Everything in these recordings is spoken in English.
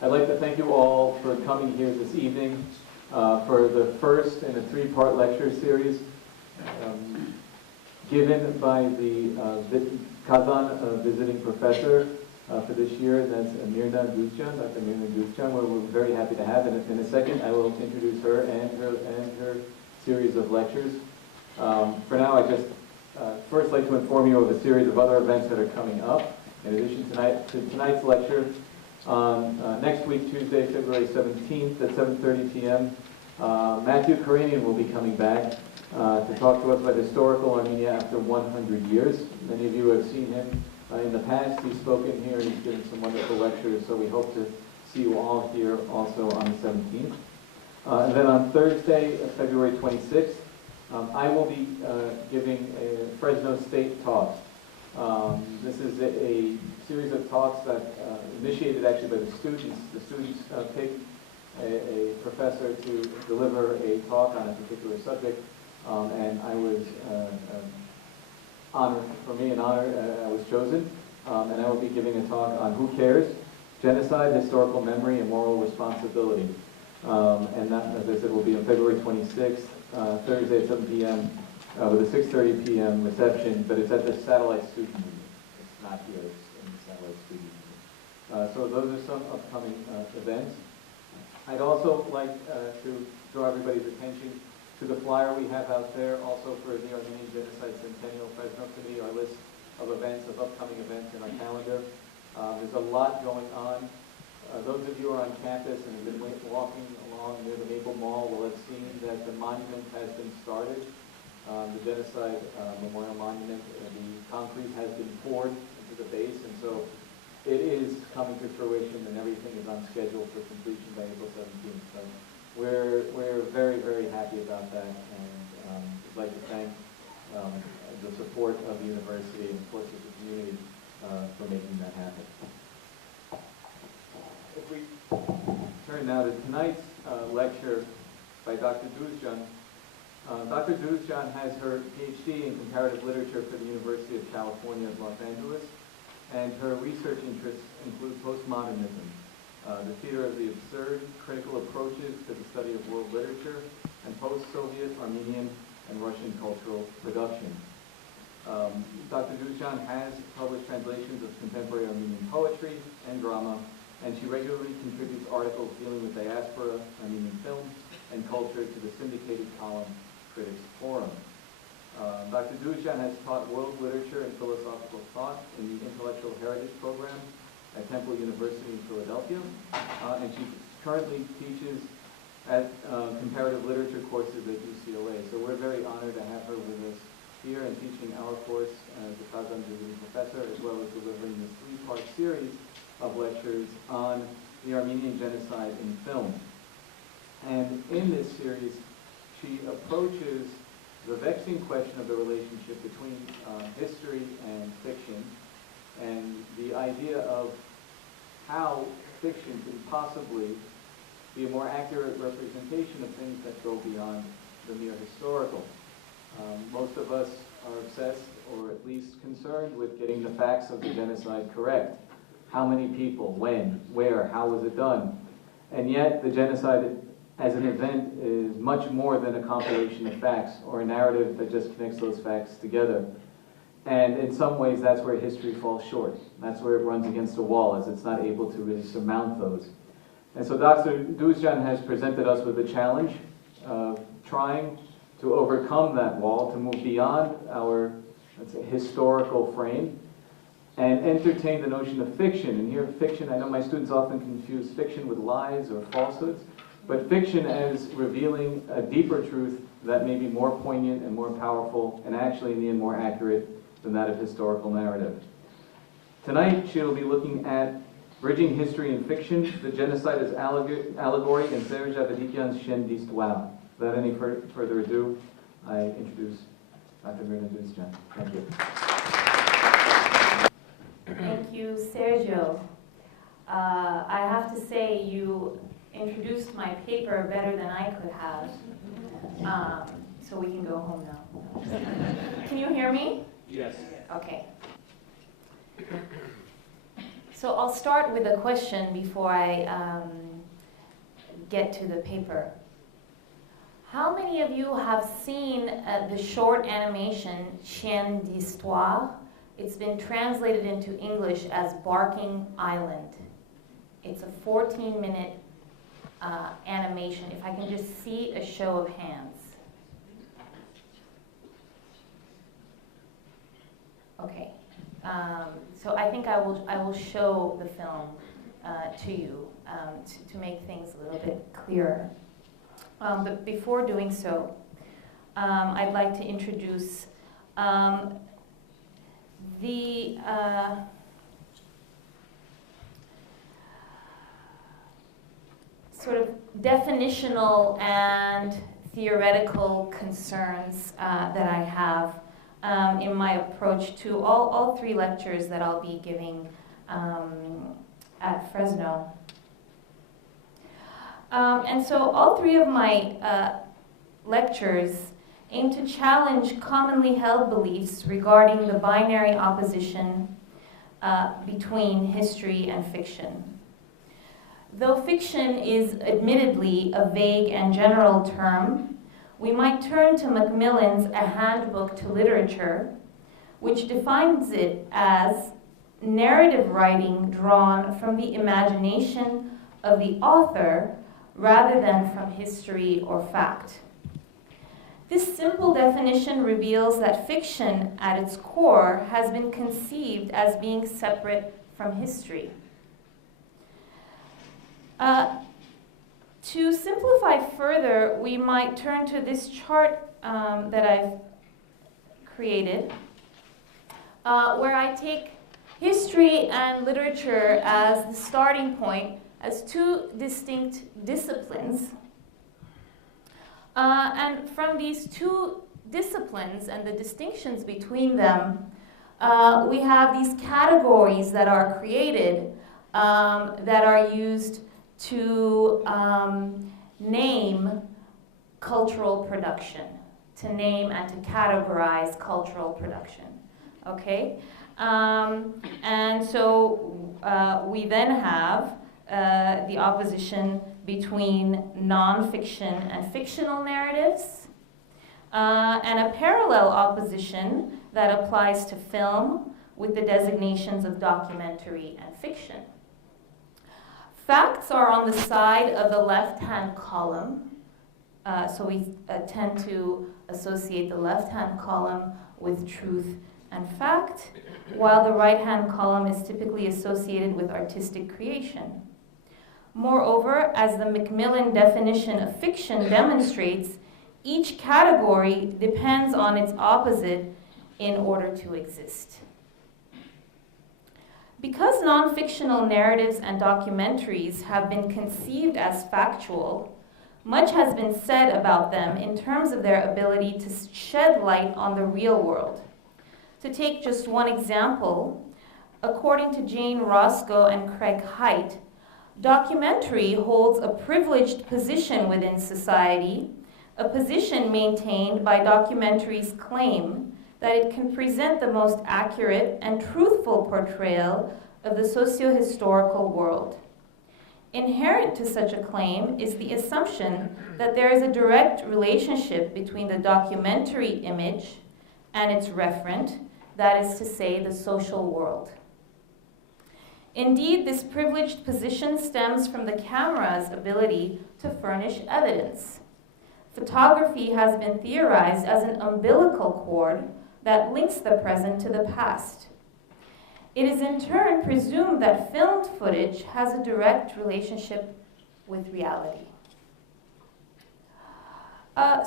I'd like to thank you all for coming here this evening for the first in a three-part lecture series given by the Kazan visiting professor for this year. That's Myrna Douzjian, Dr. Myrna Douzjian, where we're very happy to have. And in a second, I will introduce her and her series of lectures. For now, I just first like to inform you of a series of other events that are coming up. In addition to tonight's lecture, next week, Tuesday, February 17th at 7:30 p.m., Matthew Karanian will be coming back to talk to us about historical Armenia after 100 years. Many of you have seen him in the past. He's spoken here. He's given some wonderful lectures, so we hope to see you all here also on the 17th. And then on Thursday, February 26th, I will be giving a Fresno State talk. This is a series of talks that initiated actually by the students. The students picked a professor to deliver a talk on a particular subject, and I was honored, for me an honor, I was chosen, and I will be giving a talk on Who Cares? Genocide, Historical Memory, and Moral Responsibility. And that, as I said, will be on February 26th, Thursday at 7 p.m. With a 6:30 p.m. reception, but it's at the Satellite Student Meeting. It's not here, it's in the Satellite Student Meeting. So those are some upcoming events. I'd also like to draw everybody's attention to the flyer we have out there, also for the Armenian Genocide Centennial Fresno Committee, our list of events, of upcoming events in our calendar. There's a lot going on. Those of you who are on campus and have been walking along near the Maple Mall will have seen that the monument has been started. The Genocide Memorial Monument, the concrete has been poured into the base, and so it is coming to fruition, and everything is on schedule for completion by April 17th. So we're very, very happy about that, and would like to thank the support of the university and, of course, of the community for making that happen. If we turn now to tonight's lecture by Dr. Douzjian. Dr. Douzjian has her PhD in Comparative Literature for the University of California at Los Angeles, and her research interests include postmodernism, the theater of the absurd, critical approaches to the study of world literature, and post-Soviet, Armenian, and Russian cultural production. Dr. Douzjian has published translations of contemporary Armenian poetry and drama, and she regularly contributes articles dealing with diaspora, Armenian film, and culture to the syndicated column Critics Forum. Dr. Douzjian has taught world literature and philosophical thought in the Intellectual Heritage Program at Temple University in Philadelphia, and she currently teaches at comparative literature courses at UCLA. So we're very honored to have her with us here and teaching our course as a Kazan visiting professor, as well as delivering this three-part series of lectures on the Armenian genocide in film. And in this series, she approaches the vexing question of the relationship between history and fiction, and the idea of how fiction can possibly be a more accurate representation of things that go beyond the mere historical. Most of us are obsessed, or at least concerned, with getting the facts of the genocide correct. How many people, when, where, how was it done? And yet the genocide as an event is much more than a compilation of facts or a narrative that just connects those facts together. And in some ways, that's where history falls short. That's where it runs against a wall, as it's not able to really surmount those. And so Dr. Douzjian has presented us with the challenge of trying to overcome that wall, to move beyond our, let's say, historical frame, and entertain the notion of fiction. And here, fiction, I know my students often confuse fiction with lies or falsehoods, but fiction as revealing a deeper truth that may be more poignant and more powerful, and actually in the end more accurate than that of historical narrative. Tonight she'll be looking at Bridging History and Fiction, the Genocide as Allegory, and Serge Avedikian's Chaîne d'Histoire. Without any further ado, I introduce Dr. Myrna Douzjian. Thank you. Thank you, Sergio. I have to say you introduced my paper better than I could have. So we can go home now. Can you hear me? Yes. Okay. So I'll start with a question before I get to the paper. How many of you have seen the short animation Chien d'Histoire? It's been translated into English as Barking Island. It's a 14-minute animation. If I can just see a show of hands. Okay. So I think I will show the film to you to make things a little bit clearer. But before doing so, I'd like to introduce the sort of definitional and theoretical concerns that I have in my approach to all three lectures that I'll be giving at Fresno. And so all three of my lectures aim to challenge commonly held beliefs regarding the binary opposition between history and fiction. Though fiction is admittedly a vague and general term, we might turn to Macmillan's A Handbook to Literature, which defines it as narrative writing drawn from the imagination of the author rather than from history or fact. This simple definition reveals that fiction, at its core, has been conceived as being separate from history. To simplify further, we might turn to this chart that I've created, where I take history and literature as the starting point, as two distinct disciplines. And from these two disciplines and the distinctions between them, we have these categories that are created that are used to name cultural production, to name and to categorize cultural production, okay? And so we then have the opposition between nonfiction and fictional narratives, and a parallel opposition that applies to film with the designations of documentary and fiction. Facts are on the side of the left-hand column, so we tend to associate the left-hand column with truth and fact, while the right-hand column is typically associated with artistic creation. Moreover, as the Macmillan definition of fiction demonstrates, each category depends on its opposite in order to exist. Because non-fictional narratives and documentaries have been conceived as factual, much has been said about them in terms of their ability to shed light on the real world. To take just one example, according to Jane Roscoe and Craig Haidt, documentary holds a privileged position within society, a position maintained by documentary's claim that it can present the most accurate and truthful portrayal of the socio-historical world. Inherent to such a claim is the assumption that there is a direct relationship between the documentary image and its referent, that is to say, the social world. Indeed, this privileged position stems from the camera's ability to furnish evidence. Photography has been theorized as an umbilical cord that links the present to the past. It is in turn presumed that filmed footage has a direct relationship with reality.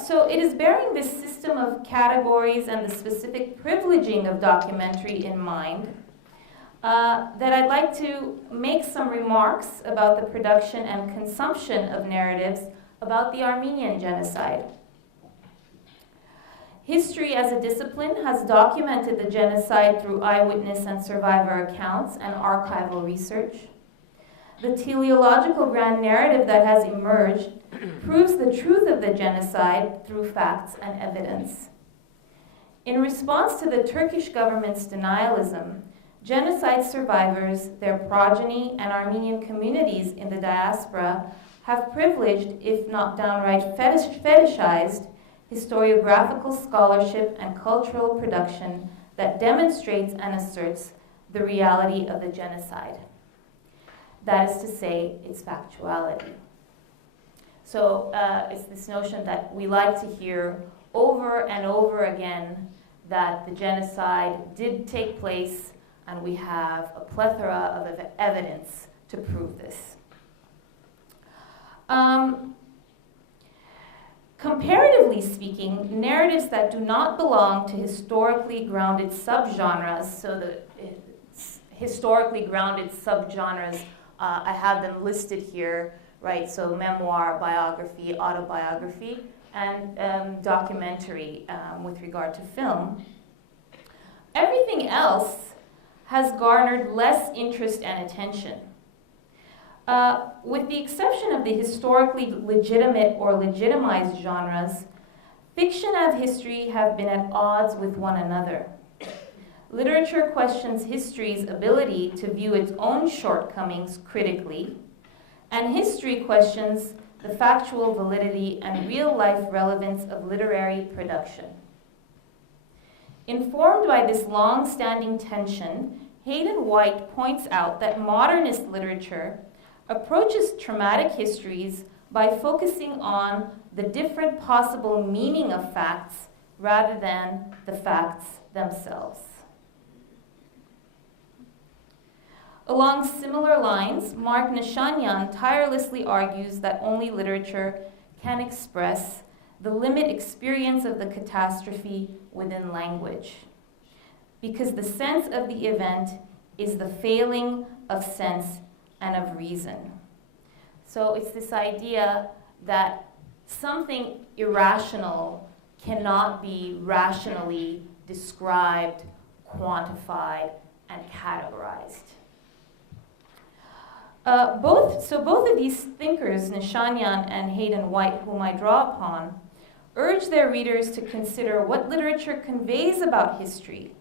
So it is bearing this system of categories and the specific privileging of documentary in mind that I'd like to make some remarks about the production and consumption of narratives about the Armenian genocide. History as a discipline has documented the genocide through eyewitness and survivor accounts and archival research. The teleological grand narrative that has emerged proves the truth of the genocide through facts and evidence. In response to the Turkish government's denialism, genocide survivors, their progeny, and Armenian communities in the diaspora have privileged, if not downright fetishized, historiographical scholarship and cultural production that demonstrates and asserts the reality of the genocide. That is to say, its factuality. So it's this notion that we like to hear over and over again that the genocide did take place, and we have a plethora of evidence to prove this. Comparatively speaking, narratives that do not belong to historically grounded subgenres, so the historically grounded subgenres, I have them listed here, right? So memoir, biography, autobiography, and documentary with regard to film. Everything else has garnered less interest and attention. With the exception of the historically legitimate or legitimized genres, fiction and history have been at odds with one another. Literature questions history's ability to view its own shortcomings critically, and history questions the factual validity and real-life relevance of literary production. Informed by this long-standing tension, Hayden White points out that modernist literature approaches traumatic histories by focusing on the different possible meaning of facts rather than the facts themselves. Along similar lines, Myrna Douzjian tirelessly argues that only literature can express the limit experience of the catastrophe within language, because the sense of the event is the failing of sense and of reason. So it's this idea that something irrational cannot be rationally described, quantified, and categorized. Both of these thinkers, Douzjian and Hayden White, whom I draw upon, urge their readers to consider what literature conveys about history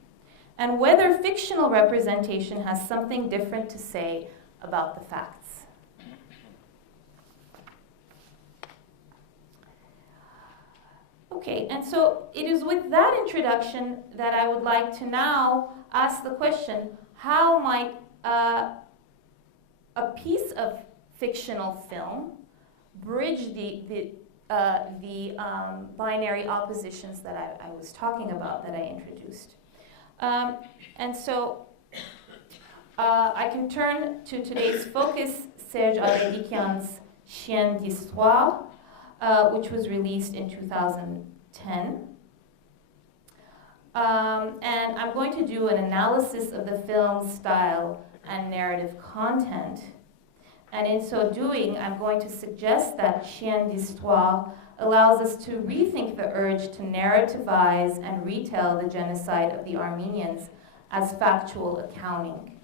and whether fictional representation has something different to say about the facts. Okay, and so it is with that introduction that I would like to now ask the question, how might a piece of fictional film bridge the binary oppositions that I was talking about, that I introduced? And so I can turn to today's focus, Serge Avedikian's Chien d'Histoire, which was released in 2010. And I'm going to do an analysis of the film's style and narrative content. And in so doing, I'm going to suggest that Chien d'Histoire allows us to rethink the urge to narrativize and retell the genocide of the Armenians as factual accounting.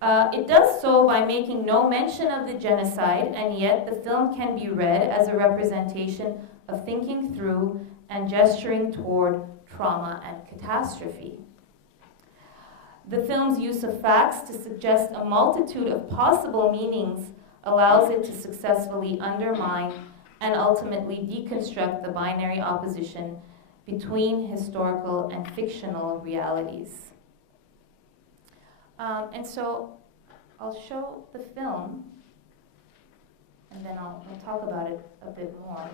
It does so by making no mention of the genocide, and yet the film can be read as a representation of thinking through and gesturing toward trauma and catastrophe. The film's use of facts to suggest a multitude of possible meanings allows it to successfully undermine and ultimately deconstruct the binary opposition between historical and fictional realities. And so I'll show the film, and then I'll talk about it a bit more.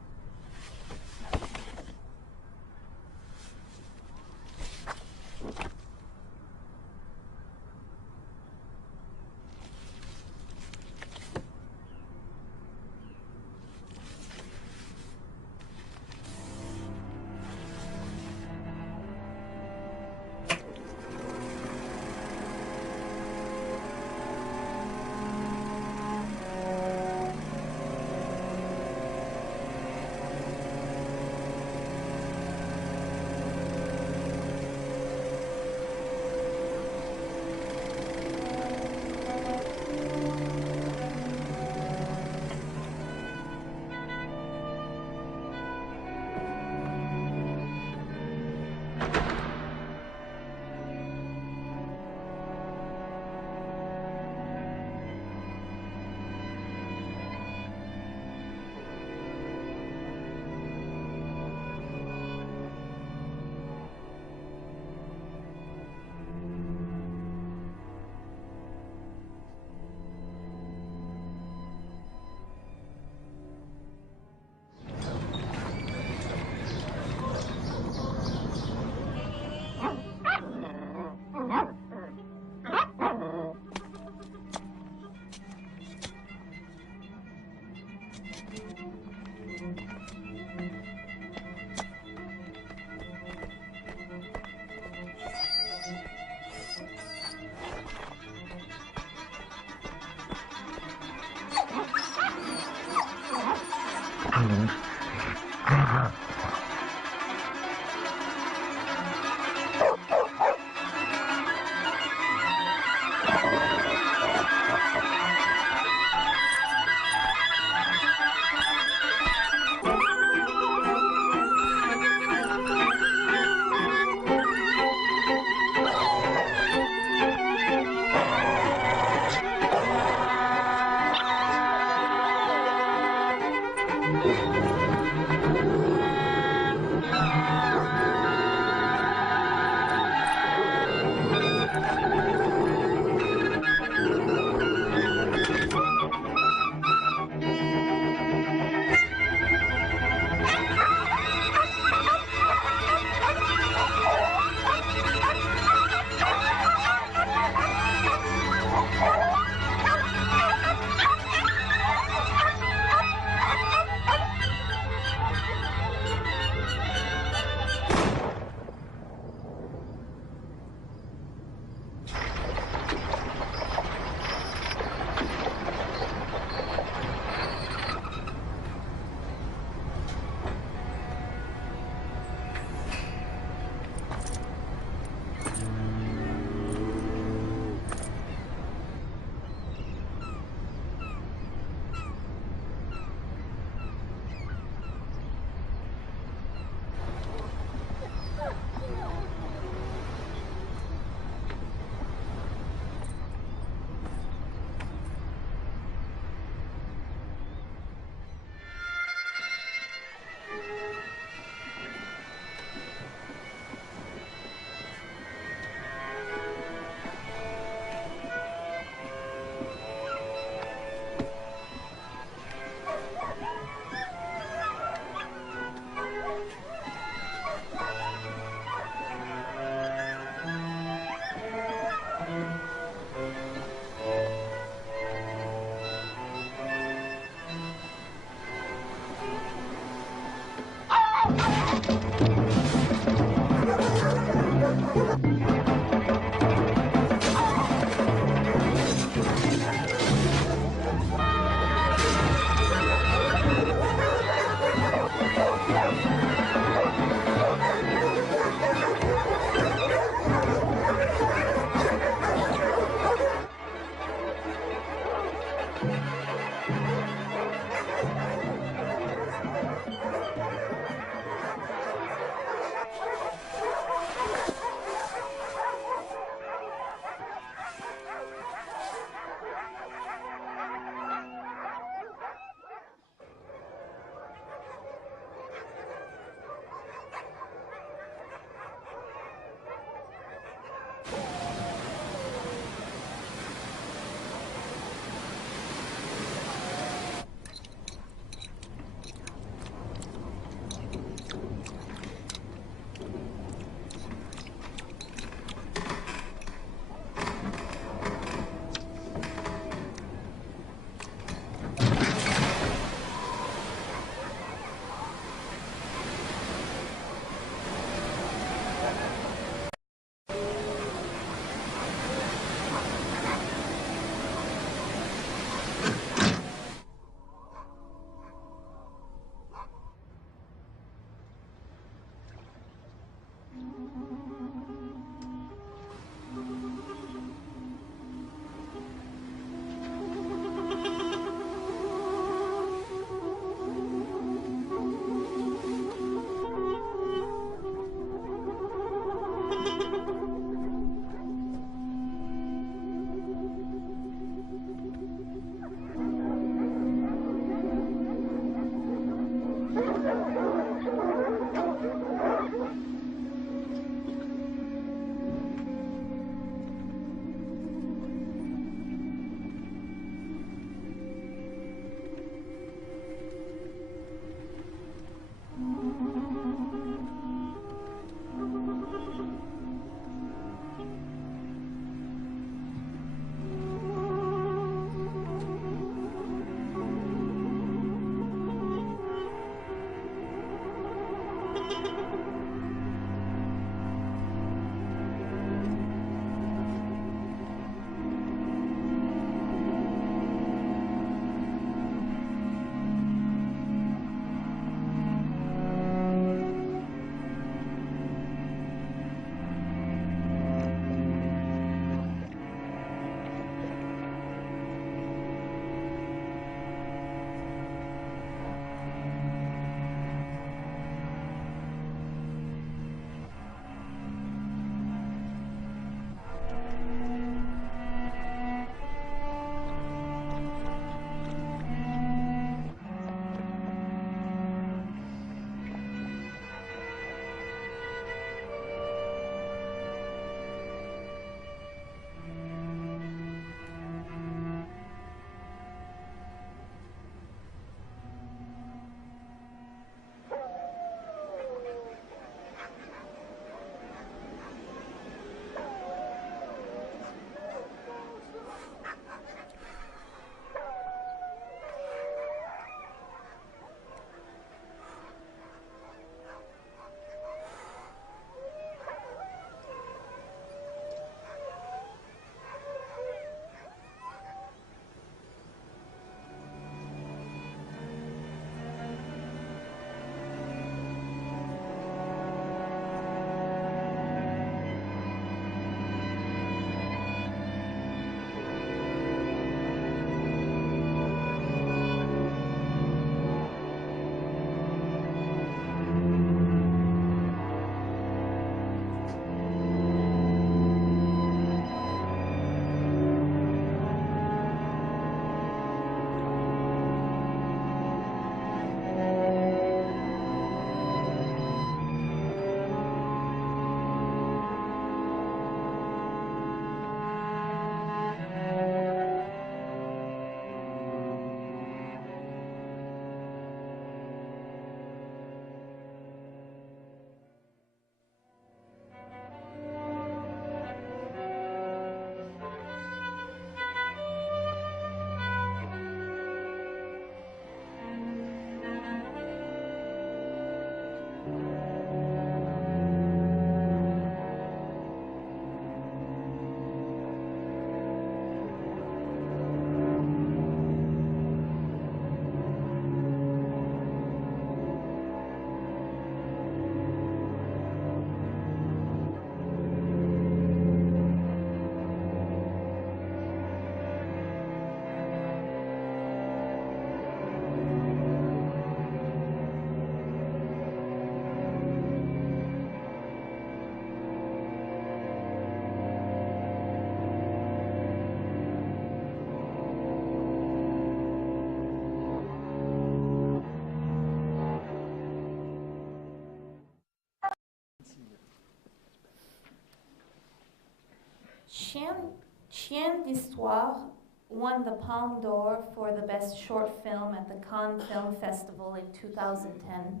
Chien d'Histoire won the Palme d'Or for the best short film at the Cannes Film Festival in 2010.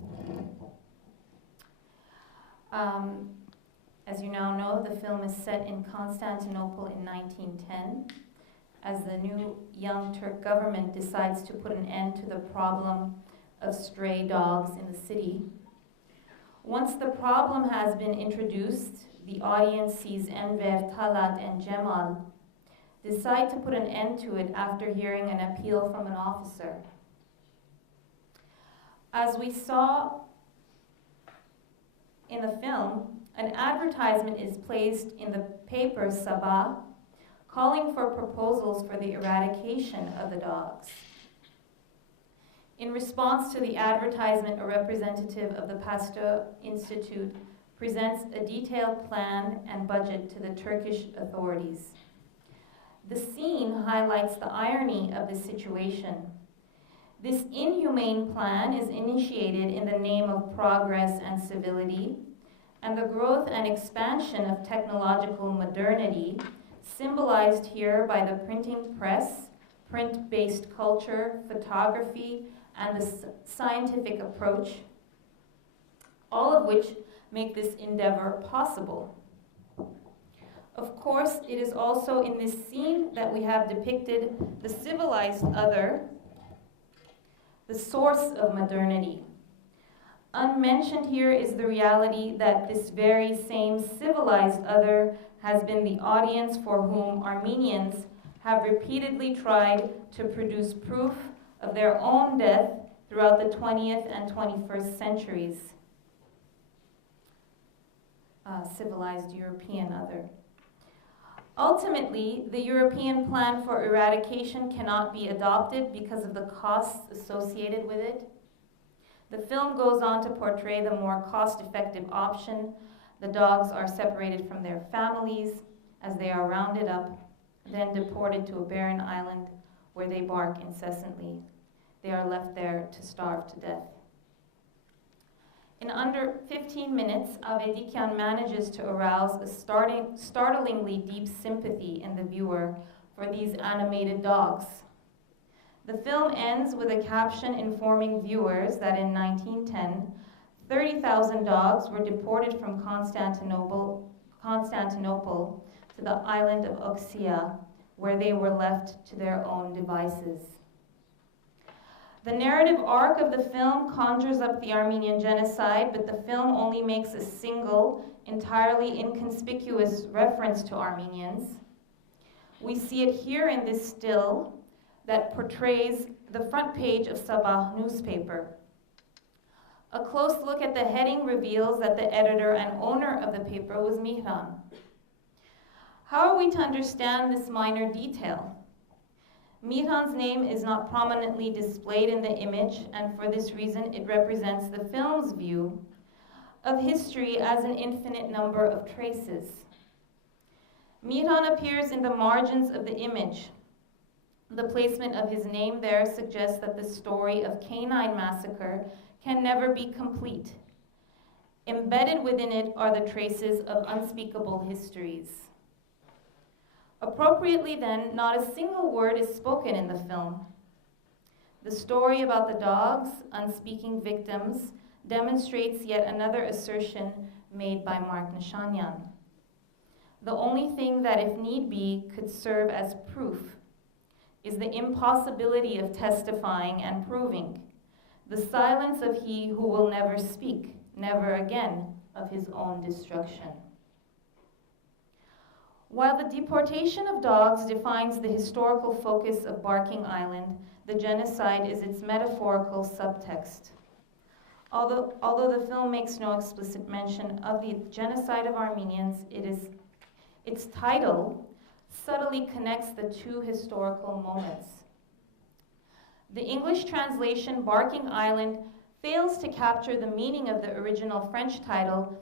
As you now know, the film is set in Constantinople in 1910, as the new Young Turk government decides to put an end to the problem of stray dogs in the city. Once the problem has been introduced, the audience sees Enver, Talat, and Cemal decide to put an end to it after hearing an appeal from an officer. As we saw in the film, an advertisement is placed in the paper Sabah calling for proposals for the eradication of the dogs. In response to the advertisement, a representative of the Pasteur Institute presents a detailed plan and budget to the Turkish authorities. The scene highlights the irony of the situation. This inhumane plan is initiated in the name of progress and civility, and the growth and expansion of technological modernity, symbolized here by the printing press, print-based culture, photography, and the scientific approach, all of which make this endeavor possible. Of course, it is also in this scene that we have depicted the civilized other, the source of modernity. Unmentioned here is the reality that this very same civilized other has been the audience for whom Armenians have repeatedly tried to produce proof of their own death throughout the 20th and 21st centuries. Civilized European other. Ultimately, the European plan for eradication cannot be adopted because of the costs associated with it. The film goes on to portray the more cost-effective option. The dogs are separated from their families as they are rounded up, then deported to a barren island where they bark incessantly. They are left there to starve to death. In under 15 minutes, Avedikian manages to arouse a startlingly deep sympathy in the viewer for these animated dogs. The film ends with a caption informing viewers that in 1910, 30,000 dogs were deported from Constantinople to the island of Oxia, where they were left to their own devices. The narrative arc of the film conjures up the Armenian genocide, but the film only makes a single, entirely inconspicuous reference to Armenians. We see it here in this still that portrays the front page of Sabah newspaper. A close look at the heading reveals that the editor and owner of the paper was Mihran. How are we to understand this minor detail? Mihran's name is not prominently displayed in the image, and for this reason it represents the film's view of history as an infinite number of traces. Mihran appears in the margins of the image. The placement of his name there suggests that the story of canine massacre can never be complete. Embedded within it are the traces of unspeakable histories. Appropriately then, not a single word is spoken in the film. The story about the dogs, unspeaking victims, demonstrates yet another assertion made by Mark Nishanyan. The only thing that, if need be, could serve as proof is the impossibility of testifying and proving, the silence of he who will never speak, never again, of his own destruction. While the deportation of dogs defines the historical focus of Barking Island, the genocide is its metaphorical subtext. Although the film makes no explicit mention of the genocide of Armenians, its title subtly connects the two historical moments. The English translation, Barking Island, fails to capture the meaning of the original French title,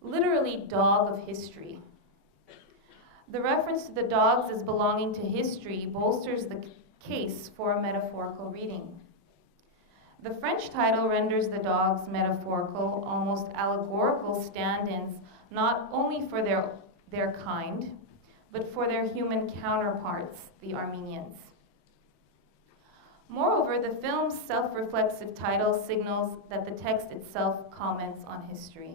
literally dog of history. The reference to the dogs as belonging to history bolsters the case for a metaphorical reading. The French title renders the dogs metaphorical, almost allegorical stand-ins, not only for their kind, but for their human counterparts, the Armenians. Moreover, the film's self-reflexive title signals that the text itself comments on history.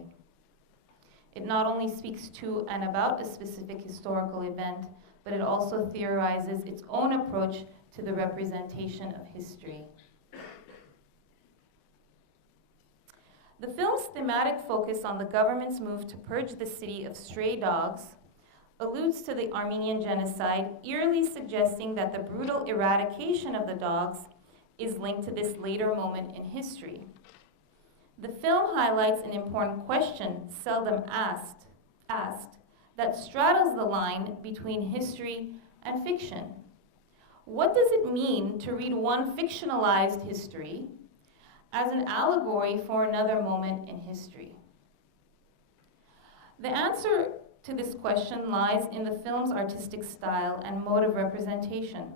It not only speaks to and about a specific historical event, but it also theorizes its own approach to the representation of history. The film's thematic focus on the government's move to purge the city of stray dogs alludes to the Armenian genocide, eerily suggesting that the brutal eradication of the dogs is linked to this later moment in history. The film highlights an important question, seldom asked, that straddles the line between history and fiction. What does it mean to read one fictionalized history as an allegory for another moment in history? The answer to this question lies in the film's artistic style and mode of representation.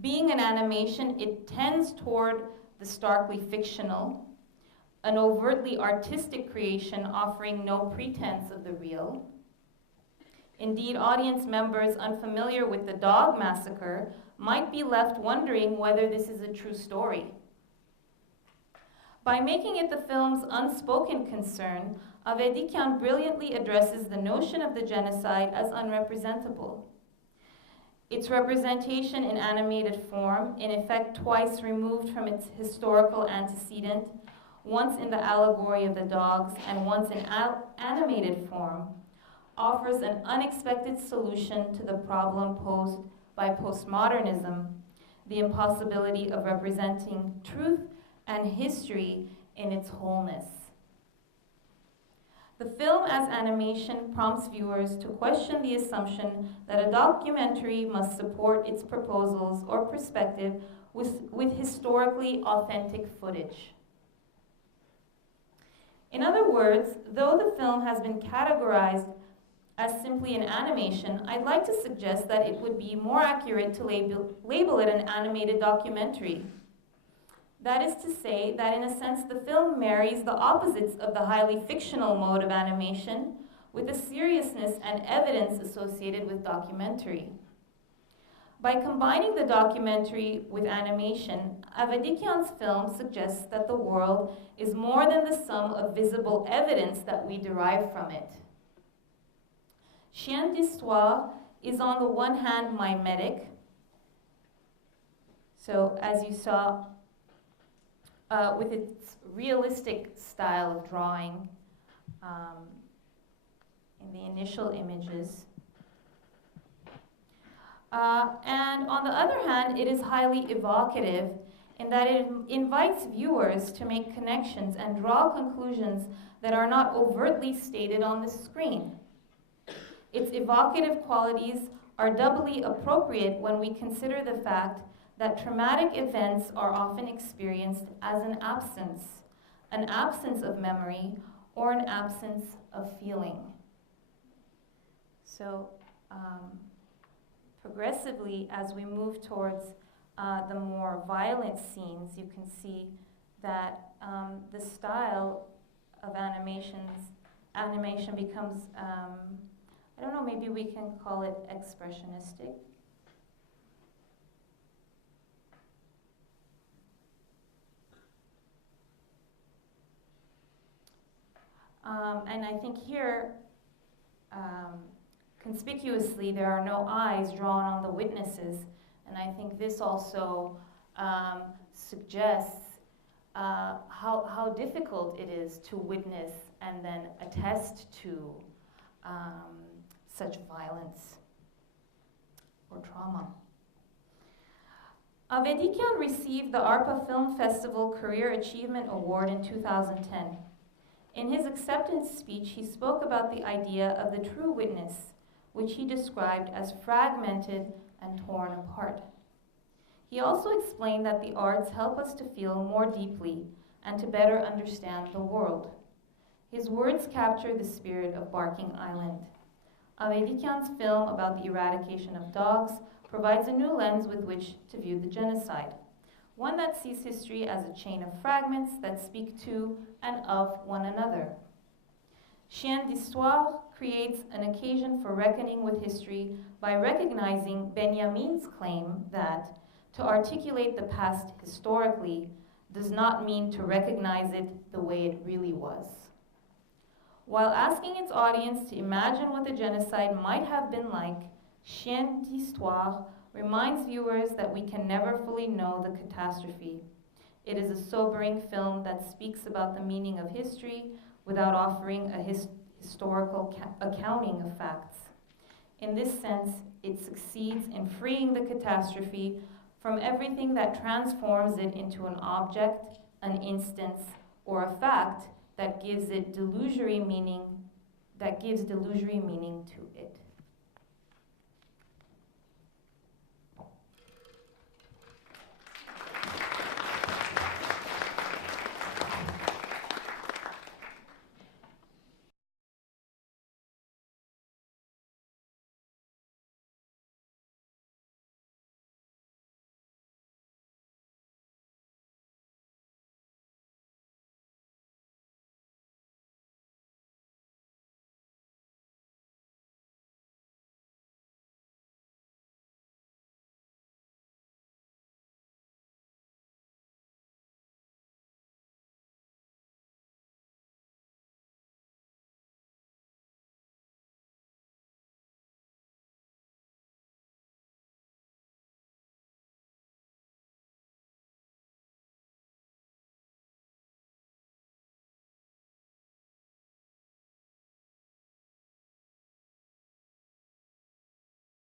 Being an animation, it tends toward the starkly fictional, an overtly artistic creation offering no pretense of the real. Indeed, audience members unfamiliar with the dog massacre might be left wondering whether this is a true story. By making it the film's unspoken concern, Avedikian brilliantly addresses the notion of the genocide as unrepresentable. Its representation in animated form, in effect twice removed from its historical antecedent, once in the allegory of the dogs and once in animated form, offers an unexpected solution to the problem posed by postmodernism, the impossibility of representing truth and history in its wholeness. The film as animation prompts viewers to question the assumption that a documentary must support its proposals or perspective with historically authentic footage. In other words, though the film has been categorized as simply an animation, I'd like to suggest that it would be more accurate to label it an animated documentary. That is to say that in a sense the film marries the opposites of the highly fictional mode of animation with the seriousness and evidence associated with documentary. By combining the documentary with animation, Avedikian's film suggests that the world is more than the sum of visible evidence that we derive from it. Chien d'Histoire is on the one hand mimetic, so as you saw, with its realistic style of drawing in the initial images. And on the other hand, it is highly evocative in that it invites viewers to make connections and draw conclusions that are not overtly stated on the screen. Its evocative qualities are doubly appropriate when we consider the fact that traumatic events are often experienced as an absence of memory or an absence of feeling. So progressively, as we move towards the more violent scenes, you can see that the style of animation becomes, I don't know, maybe we can call it expressionistic. And I think here, conspicuously, there are no eyes drawn on the witnesses. And I think this also suggests how difficult it is to witness and then attest to such violence or trauma. Avedikian received the ARPA Film Festival Career Achievement Award in 2010. In his acceptance speech, he spoke about the idea of the true witness, which he described as fragmented and torn apart. He also explained that the arts help us to feel more deeply and to better understand the world. His words capture the spirit of Barking Island. Avedikian's film about the eradication of dogs provides a new lens with which to view the genocide, one that sees history as a chain of fragments that speak to and of one another. Chien d'Histoire creates an occasion for reckoning with history by recognizing Benjamin's claim that to articulate the past historically does not mean to recognize it the way it really was. While asking its audience to imagine what the genocide might have been like, Chien d'Histoire reminds viewers that we can never fully know the catastrophe. It is a sobering film that speaks about the meaning of history without offering a historical accounting of facts. In this sense, it succeeds in freeing the catastrophe from everything that transforms it into an object, an instance, or a fact that gives delusory meaning to it.